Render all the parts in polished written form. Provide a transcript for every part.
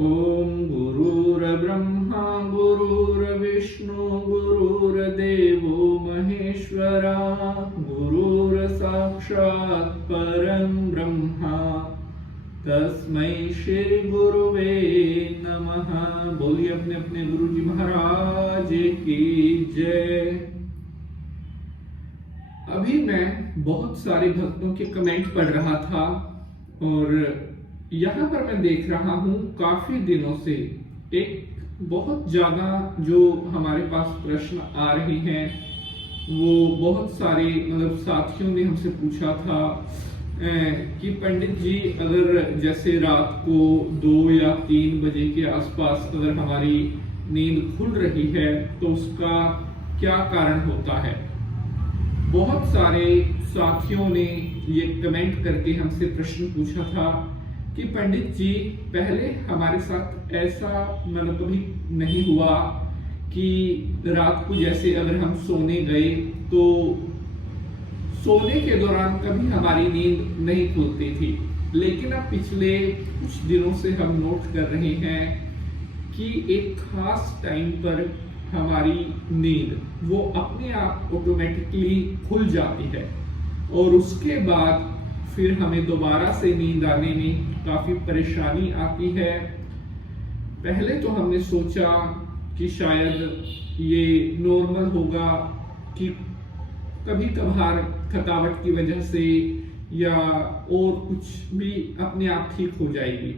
ओम गुरुर्ब्रह्मा गुरुर्विष्णु गुरुर्देवो महेश्वरा गुरुर्साक्षात् परं ब्रह्मा तस्मै श्री गुरुवे नमः। बोलिए अपने अपने गुरु जी महाराज की जय। अभी मैं बहुत सारे भक्तों के कमेंट पढ़ रहा था और यहाँ पर मैं देख रहा हूँ काफी दिनों से एक बहुत ज्यादा जो हमारे पास प्रश्न आ रहे हैं, वो बहुत सारे मतलब साथियों ने हमसे पूछा था कि पंडित जी अगर जैसे रात को 2 या 3 बजे के आसपास अगर हमारी नींद खुल रही है तो उसका क्या कारण होता है। बहुत सारे साथियों ने ये कमेंट करके हमसे प्रश्न पूछा था कि पंडित जी पहले हमारे साथ ऐसा मतलब कभी नहीं हुआ कि रात को जैसे अगर हम सोने गए तो सोने के दौरान कभी हमारी नींद नहीं खुलती थी, लेकिन अब पिछले कुछ दिनों से हम नोट कर रहे हैं कि एक खास टाइम पर हमारी नींद वो अपने आप ऑटोमेटिकली खुल जाती है और उसके बाद फिर हमें दोबारा से नींद आने में काफी परेशानी आती है। पहले तो हमने सोचा कि शायद ये नॉर्मल होगा कि कभी कभार थकावट की वजह से या और कुछ भी अपने आप ठीक हो जाएगी,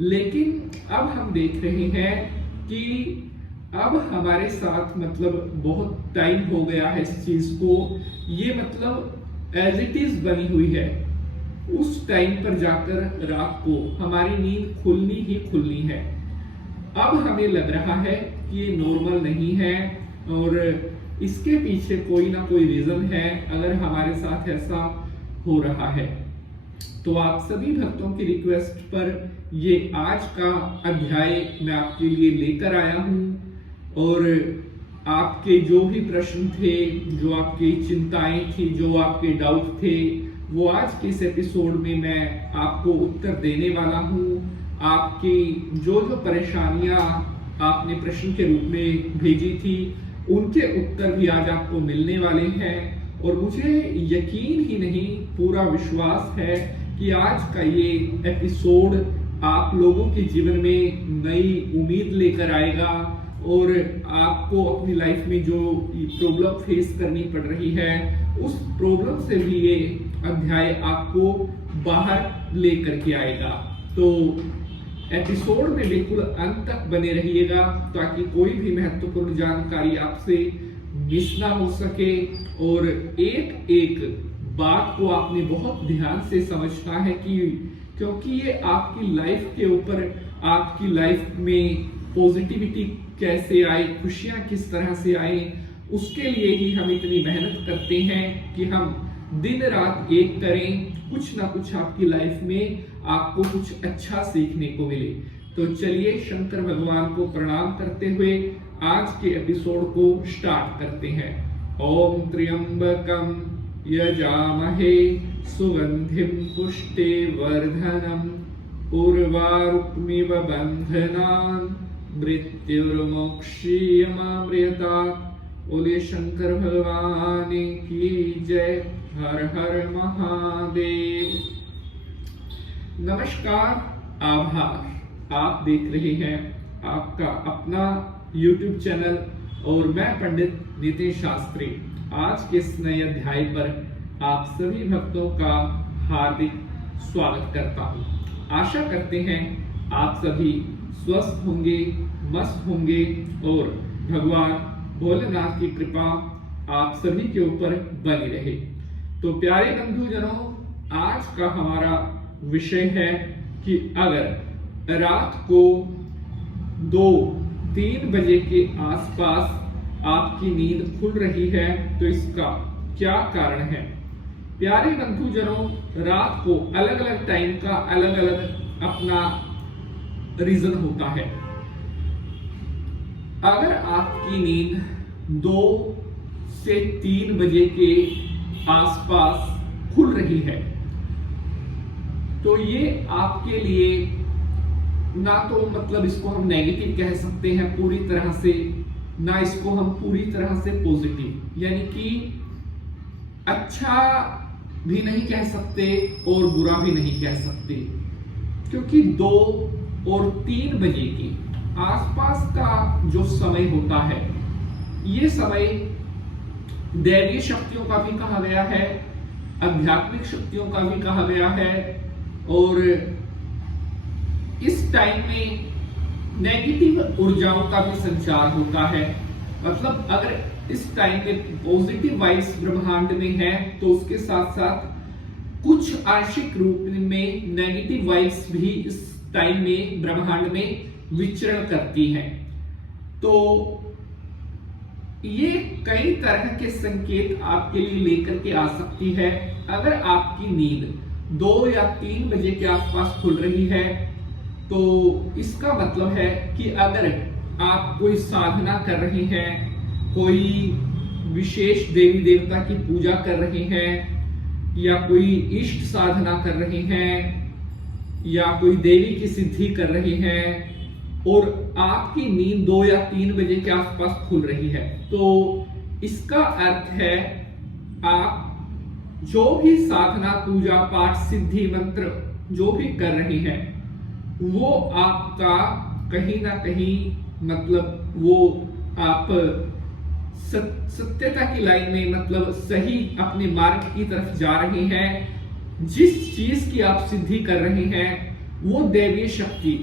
लेकिन अब हम देख रहे हैं कि अब हमारे साथ मतलब बहुत टाइम हो गया है इस चीज को, ये मतलब एज इट इज बनी हुई है। उस टाइम पर जाकर रात को हमारी नींद खुलनी ही खुलनी है। अब हमें लग रहा है कि ये नॉर्मल नहीं है और इसके पीछे कोई ना कोई रीजन है अगर हमारे साथ ऐसा हो रहा है। तो आप सभी भक्तों की रिक्वेस्ट पर ये आज का अध्याय मैं आपके लिए लेकर आया हूं और आपके जो भी प्रश्न थे, जो आपकी चिंताएं थी, जो आपके डाउट थे, वो आज के इस एपिसोड में मैं आपको उत्तर देने वाला हूँ। आपकी जो जो परेशानियां आपने प्रश्न के रूप में भेजी थी उनके उत्तर भी आज आपको मिलने वाले हैं और मुझे यकीन ही नहीं पूरा विश्वास है कि आज का ये एपिसोड आप लोगों के जीवन में नई उम्मीद लेकर आएगा और आपको अपनी लाइफ में जो प्रॉब्लम फेस करनी पड़ रही है उस प्रॉब्लम से भी ये अध्याय आपको बाहर लेकर के आएगा। तो एपिसोड में बिल्कुल अंत तक बने रहिएगा ताकि कोई भी महत्वपूर्ण जानकारी आपसे मिस ना हो सके और एक एक बात को आपने बहुत ध्यान से समझना है कि क्योंकि ये आपकी लाइफ के ऊपर, आपकी लाइफ में पॉजिटिविटी कैसे आए, खुशियां किस तरह से आए, उसके लिए ही हम इतनी मेहनत करते हैं कि हम दिन रात एक करें, कुछ ना कुछ आपकी लाइफ में आपको कुछ अच्छा सीखने को मिले। तो चलिए शंकर भगवान को प्रणाम करते हुए आज के एपिसोड को स्टार्ट करते हैं। ओम त्र्यंबकम यजामहे सुगंधिम पुष्टे वर्धनम उर्वारुकमिव बंधनान् मृत्युर्मोक्षीयमामृतात्। बोलिए शंकर भगवान की जय। हर हर महादेव। नमस्कार, आभार। आप देख रहे हैं आपका अपना YouTube चैनल और मैं पंडित नितिन शास्त्री। आज के इस नए अध्याय पर आप सभी भक्तों का हार्दिक स्वागत करता हूं। आशा करते हैं आप सभी स्वस्थ होंगे, मस्त होंगे और भगवान भोलेनाथ की कृपा आप सभी के ऊपर बनी रहे। तो प्यारे बंधुजनों, आज का हमारा विषय है कि अगर रात को 2-3 बजे के आसपास आपकी नींद खुल रही है तो इसका क्या कारण है। प्यारे बंधुजनों, रात को अलग अलग टाइम का अलग अलग अपना रीजन होता है। अगर आपकी नींद 2 से 3 बजे के आसपास खुल रही है तो ये आपके लिए ना तो मतलब इसको हम नेगेटिव कह सकते हैं पूरी तरह से, ना इसको हम पूरी तरह से पॉजिटिव, यानी कि अच्छा भी नहीं कह सकते और बुरा भी नहीं कह सकते, क्योंकि 2 और 3 बजे के आसपास का जो समय होता है, ये समय दैवीय शक्तियों का भी कहा गया है, आध्यात्मिक शक्तियों का भी कहा गया है, और इस टाइम में नेगेटिव ऊर्जाओं का भी संचार होता है। मतलब अगर इस टाइम में पॉजिटिव वाइब्स ब्रह्मांड में है तो उसके साथ साथ कुछ आंशिक रूप में नेगेटिव वाइब्स भी इस टाइम में ब्रह्मांड में विचरण करती हैं। तो ये कई तरह के संकेत आपके लिए लेकर के आ सकती है। अगर आपकी नींद 2 या 3 बजे के आसपास खुल रही है तो इसका मतलब है कि अगर आप कोई साधना कर रहे हैं, कोई विशेष देवी देवता की पूजा कर रहे हैं, या कोई इष्ट साधना कर रहे हैं, या कोई देवी की सिद्धि कर रहे हैं, और आपकी नींद 2 या 3 बजे के आसपास खुल रही है, तो इसका अर्थ है आप जो भी साधना, पूजा पाठ, सिद्धि मंत्र जो भी कर रहे हैं वो आपका कहीं ना कहीं मतलब वो आप सत्यता की लाइन में, मतलब सही अपने मार्ग की तरफ जा रहे हैं। जिस चीज की आप सिद्धि कर रहे हैं वो दैवीय शक्ति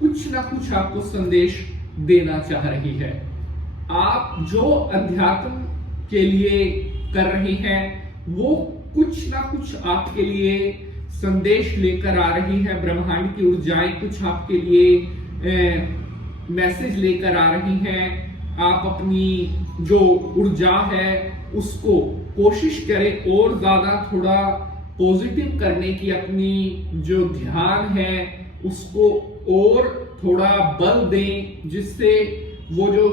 कुछ ना कुछ आपको संदेश देना चाह रही है। आप जो अध्यात्म के लिए कर रहे हैं वो कुछ ना कुछ आपके लिए संदेश लेकर आ रही है। ब्रह्मांड की ऊर्जाएं कुछ आपके लिए मैसेज लेकर आ रही हैं। आप अपनी जो ऊर्जा है उसको कोशिश करें और ज्यादा थोड़ा पॉजिटिव करने की, अपनी जो ध्यान है उसको और थोड़ा बल दें, जिससे वो जो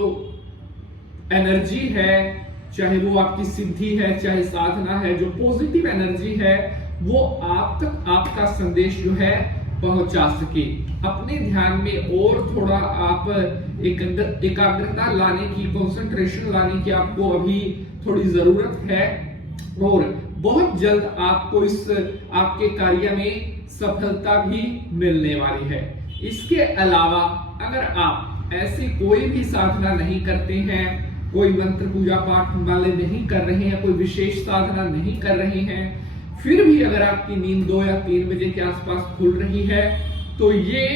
एनर्जी है, चाहे वो आपकी सिद्धि है, चाहे साधना है, जो पॉजिटिव एनर्जी है वो आप तक आपका संदेश जो है पहुंचा सके। अपने ध्यान में और थोड़ा आप एकाग्रता लाने की, कंसंट्रेशन लाने की आपको अभी थोड़ी जरूरत है, और बहुत जल्द आपको इस आपके कार्य में सफलता भी मिलने वाली है। इसके अलावा अगर आप ऐसी कोई भी साधना नहीं करते हैं, कोई मंत्र पूजा पाठ वाले नहीं कर रहे हैं, कोई विशेष साधना नहीं कर रहे हैं, फिर भी अगर आपकी नींद 2 या 3 बजे के आसपास खुल रही है तो ये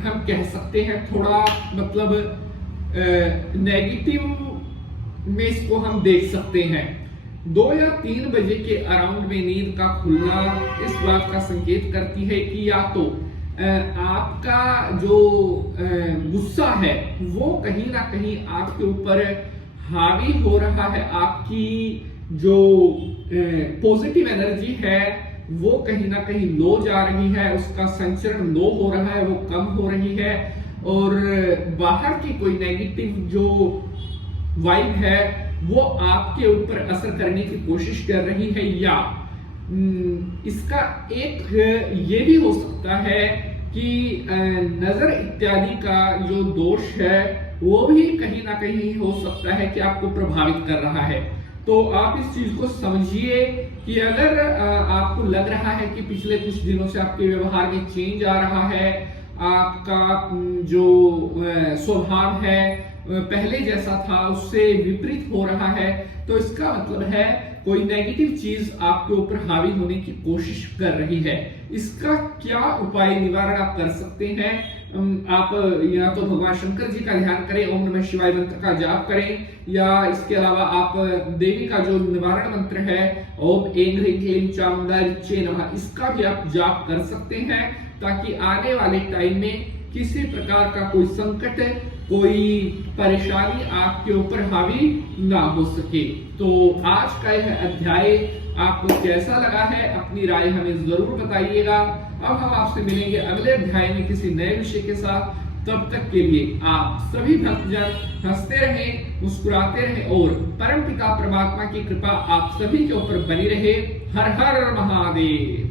हम कह सकते हैं थोड़ा मतलब नेगेटिव में इसको हम देख सकते हैं। 2 या 3 बजे के अराउंड में नींद का खुलना इस बात का संकेत करती है कि या तो आपका जो गुस्सा है वो कहीं ना कहीं आपके ऊपर हावी हो रहा है, आपकी जो पॉजिटिव एनर्जी है वो कहीं ना कहीं लो जा रही है, उसका संचरण लो हो रहा है, वो कम हो रही है, और बाहर की कोई नेगेटिव जो वाइब है वो आपके ऊपर असर करने की कोशिश कर रही है। या इसका एक ये भी हो सकता है कि नजर इत्यादि का जो दोष है वो भी कहीं ना कहीं हो सकता है कि आपको प्रभावित कर रहा है। तो आप इस चीज को समझिए कि अगर आपको लग रहा है कि पिछले कुछ दिनों से आपके व्यवहार में चेंज आ रहा है, आपका जो स्वभाव है पहले जैसा था उससे विपरीत हो रहा है, तो इसका मतलब है कोई नेगेटिव चीज आपके ऊपर हावी होने की कोशिश कर रही है। इसका क्या उपाय निवारण आप कर सकते हैं? आप या तो भगवान शंकर जी का ध्यान करें, ओम नमः शिवाय मंत्र का जाप करें, या इसके अलावा आप देवी का जो निवारण मंत्र है ओम ऐं ह्रीं क्लीं चामुंडायै नमः, इसका भी आप जाप कर सकते हैं, ताकि आने वाले टाइम में किसी प्रकार का कोई संकट, कोई परेशानी आपके ऊपर हावी ना हो सके। तो आज का यह अध्याय आपको कैसा लगा है, अपनी राय हमें जरूर बताइएगा। अब हम आपसे मिलेंगे अगले अध्याय में किसी नए विषय के साथ। तब तक के लिए आप सभी भक्तजन हंसते रहें, मुस्कुराते रहें, और परमपिता परमात्मा की कृपा आप सभी के ऊपर बनी रहे। हर हर महादेव।